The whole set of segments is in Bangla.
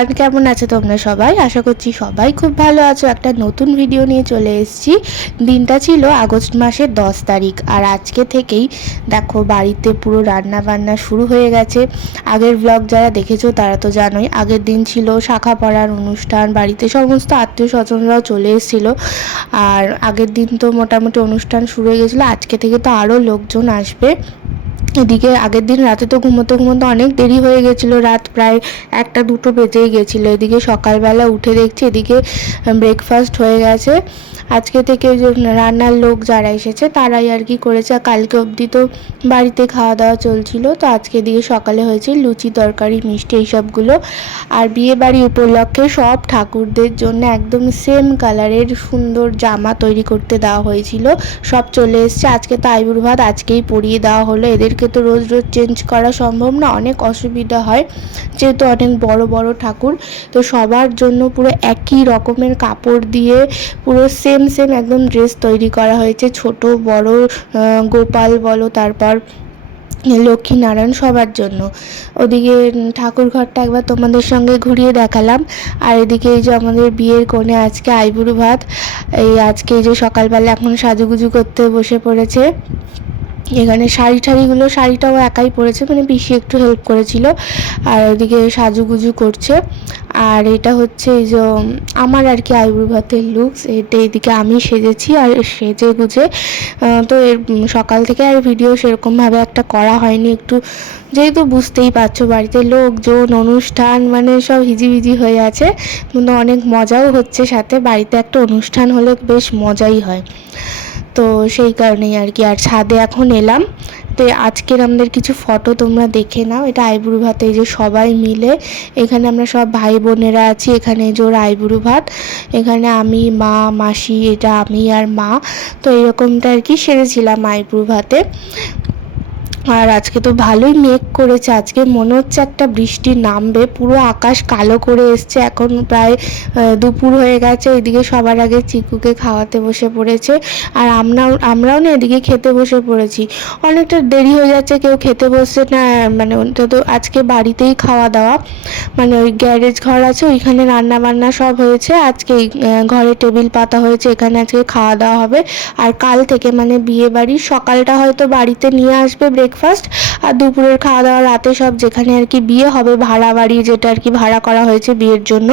এভরিওয়ান কেমন আছো তোমরা সবাই? আশা করছি সবাই খুব ভালো আছো। একটা নতুন ভিডিও নিয়ে চলে এসেছি। দিনটা ছিল আগস্ট মাসের দশ তারিখ। আর আজকে থেকেই দেখো বাড়িতে পুরো রান্না বান্না শুরু হয়ে গেছে। আগের ব্লগ যারা দেখেছ তারা তো জানোই, আগের দিন ছিল শাখা পড়ার অনুষ্ঠান, বাড়িতে সমস্ত আত্মীয় স্বজনরাও চলে এসেছিল। আর আগের দিন তো মোটামুটি অনুষ্ঠান শুরু হয়ে গেছিল। আজকে থেকে তো আরও লোকজন আসবে। এদিকে আগের দিন রাতে তো ঘুমোতে ঘুমোতে অনেক দেরি হয়ে গেছিল। রাত প্রায় একটা দুটো বেজেই গেছিল। এদিকে সকালবেলা উঠে দেখছি এদিকে ব্রেকফাস্ট হয়ে গেছে। আজকে থেকে যে রান্নার লোক যারা এসেছে তারাই আর কি করেছে। কালকে অবধি তো বাড়িতে খাওয়া দাওয়া চলছিল। তো আজকে দিকে সকালে হয়েছে লুচি, তরকারি, মিষ্টি এইসবগুলো আর বিয়ে বাড়ি উপলক্ষে সব ঠাকুরদের জন্য একদম সেম কালারের সুন্দর জামা তৈরি করতে দেওয়া হয়েছিল। সব চলে এসছে। আজকে তো আইবুড় ভাত আজকেই পরিয়ে দেওয়া হলো। এদেরকে তো রোজ রোজ চেঞ্জ করা সম্ভব না, অনেক অসুবিধা হয়। যেহেতু অনেক বড় বড় ঠাকুর, তো সবার জন্য পুরো একই রকমের কাপড় দিয়ে পুরো সেম সেম একদম ড্রেস তৈরি করা হয়েছে। ছোট, বড় গোপাল বলো, তারপর লক্ষ্মীনারায়ণ সবার জন্য। ওদিকে ঠাকুর ঘরটা একবার তোমাদের সঙ্গে ঘুরিয়ে দেখালাম। আর এদিকে এই যে আমাদের বিয়ের কোণে আজকে আইবুড়ো ভাত, এই আজকে এই যে সকালবেলা এখন সাজুগুজু করতে বসে পড়েছে। এখানে শাড়ি ঠাড়িগুলো, শাড়িটাও একাই পরেছে মানে পিসি একটু হেল্প করেছিল, আর ওদিকে সাজুগুজু করছে। আর এটা হচ্ছে এই যে আমার আর কি আইবুড়ো ভাতের লুকস এটা এদিকে আমি সেজেছি আর সেজে গুজে তো এর সকাল থেকে আর ভিডিও সেরকমভাবে একটা করা হয়নি, একটু যেহেতু বুঝতেই পারছ বাড়িতে লোকজন অনুষ্ঠান মানে সব হিজিবিজি হয়ে আছে, কিন্তু অনেক মজাও হচ্ছে সাথে, বাড়িতে একটা অনুষ্ঠান হলে বেশ মজাই হয়। তো সেই কারণেই আর কি। আর ছাদে এখন এলাম। তো আজকের আমাদের কিছু ফটো তোমরা দেখে নাও। এটা আইবুড়ো ভাতে যে সবাই মিলে। এখানে আমরা সব ভাই বোনেরা আছি। এখানে যে ওর ভাত। এখানে আমি, মা, মাসি, এটা আমি আর মা। তো এরকমটা আর কি সেরেছিলাম আইবুড়ো ভাতে। আর আজকে তো ভালোই মেঘ করেছে। আজকে মনে হচ্ছে একটা বৃষ্টি নামবে। পুরো আকাশ কালো করে এসছে। এখন প্রায় দুপুর হয়ে গেছে। এদিকে সবার আগে চিকুকে খাওয়াতে বসে পড়েছে। আর আমরাও আমরাও না এদিকে খেতে বসে পড়েছি। অনেকটা দেরি হয়ে যাচ্ছে। কেউ খেতে বসছে না। মানে ওটা তো আজকে বাড়িতেই খাওয়া দাওয়া। মানে ওই গ্যারেজ ঘর আছে, ওইখানে রান্না বান্না সব হয়েছে। আজকে ঘরে টেবিল পাতা হয়েছে। এখানে আজকে খাওয়া দাওয়া হবে। আর কাল থেকে মানে বিয়ে বাড়ির সকালটা হয়তো বাড়িতে নিয়ে আসবে। ব্রেকফাস্ট আর দুপুরের খাওয়া দাওয়া রাতে সব যেখানে আর কি বিয়ে হবে, ভাড়া বাড়ি যেটা আর কি ভাড়া করা হয়েছে বিয়ের জন্য,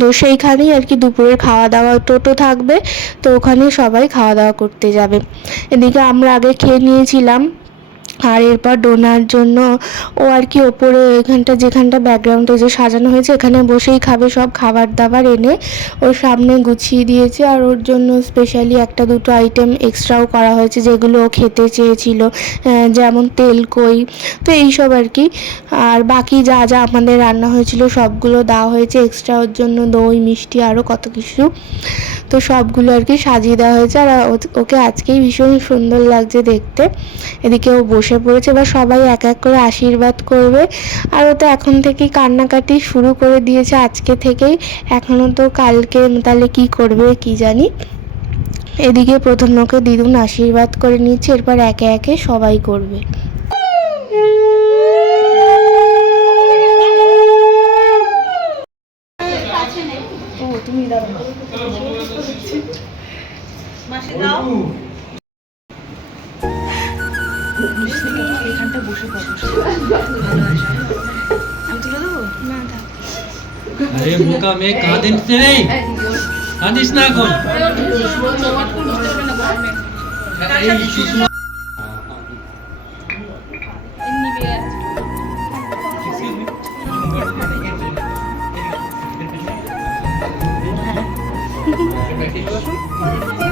তো সেইখানেই আর কি দুপুরের খাওয়া দাওয়া টোটো থাকবে, তো ওখানে সবাই খাওয়া দাওয়া করতে যাবে। এদিকে আমরা আগে খেয়ে নিয়েছিলাম আর এরপর ডোনার জন্য ও আর কি ওপরে এখানটা যেখানটা ব্যাকগ্রাউন্ডে যে সাজানো হয়েছে, এখানে বসেই খাবে সব খাবার দাবার এনে ওর সামনে গুছিয়ে দিয়েছে আর ওর জন্য স্পেশালি একটা দুটো আইটেম এক্সট্রাও করা হয়েছে যেগুলো ও খেতে চেয়েছিল যেমন তেল, কই, তো এইসব আর কি। আর বাকি যা যা আমাদের রান্না হয়েছিল সবগুলো দেওয়া হয়েছে এক্সট্রা ওর জন্য দই, মিষ্টি আরও কত কিছু। তো সবগুলো আর কি সাজিয়ে দেওয়া হয়েছে আর ওকে আজকেই ভীষণ সুন্দর লাগছে দেখতে। এদিকে ও বসে পড়েছে বা সবাই এক এক করে আশীর্বাদ করবে। আর ও তো এখন থেকেই কান্নাকাটি শুরু করে দিয়েছে আজকে থেকেই। এখনও তো কালকে তাহলে কি করবে কি জানি। এদিকে প্রথম ওকে দিদুন আশীর্বাদ করে নিচ্ছে, এরপর একে একে সবাই করবে। अरे मुका मैं कहा दिन से नहीं हदीस ना कौन Thank you.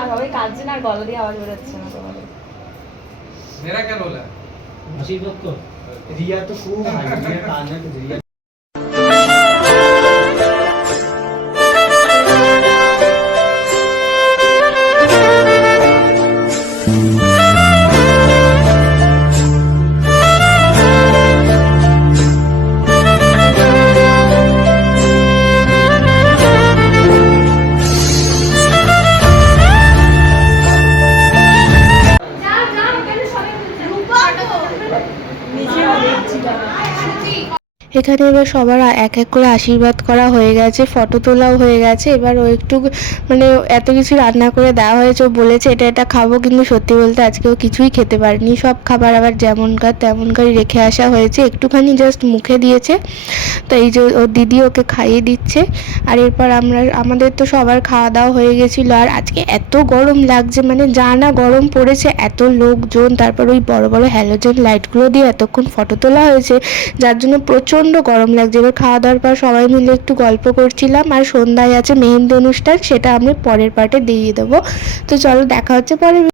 আর সবাই কাঁদছে না গলা দিয়ে আওয়াজ বেরোচ্ছে না তোমাদের। মেরা কেন হলা? রিয়া তো খুব রিয়া কান্না রিয়া এখানে এবার সবার এক এক করে আশীর্বাদ করা হয়ে গেছে ফটো তোলাও হয়ে গেছে। এবার ও একটু মানে এত কিছু রান্না করে দেওয়া হয়েছে, ও বলেছে, এটা এটা খাব। কিন্তু সত্যি বলতে আজকে ও কিছুই খেতে পারেনি। সব খাবার আবার যেমনকার তেমনকারই রেখে আসা হয়েছে। একটুখানি জাস্ট মুখে দিয়েছে। তো এই যে ওর দিদি ওকে খাইয়ে দিচ্ছে। আর এরপর আমরা, আমাদের তো সবার খাওয়া দাওয়া হয়ে গেছিল। আর আজকে এত গরম লাগছে মানে যা না গরম পড়েছে, এত লোকজন, তারপর ওই বড় বড় হ্যালোজেন লাইটগুলো দিয়ে এতক্ষণ ফটো তোলা হয়েছে। যার জন্য প্রচণ্ড গরম লাগছে। এবার খাওয়া দাওয়ার পর সবাই মিলে একটু গল্প করছিলাম আর সন্ধ্যায় আছে মেহেন্দি অনুষ্ঠান, সেটা আমি পরের পার্টে দিয়ে দেবো। তো চলো দেখা হচ্ছে পরের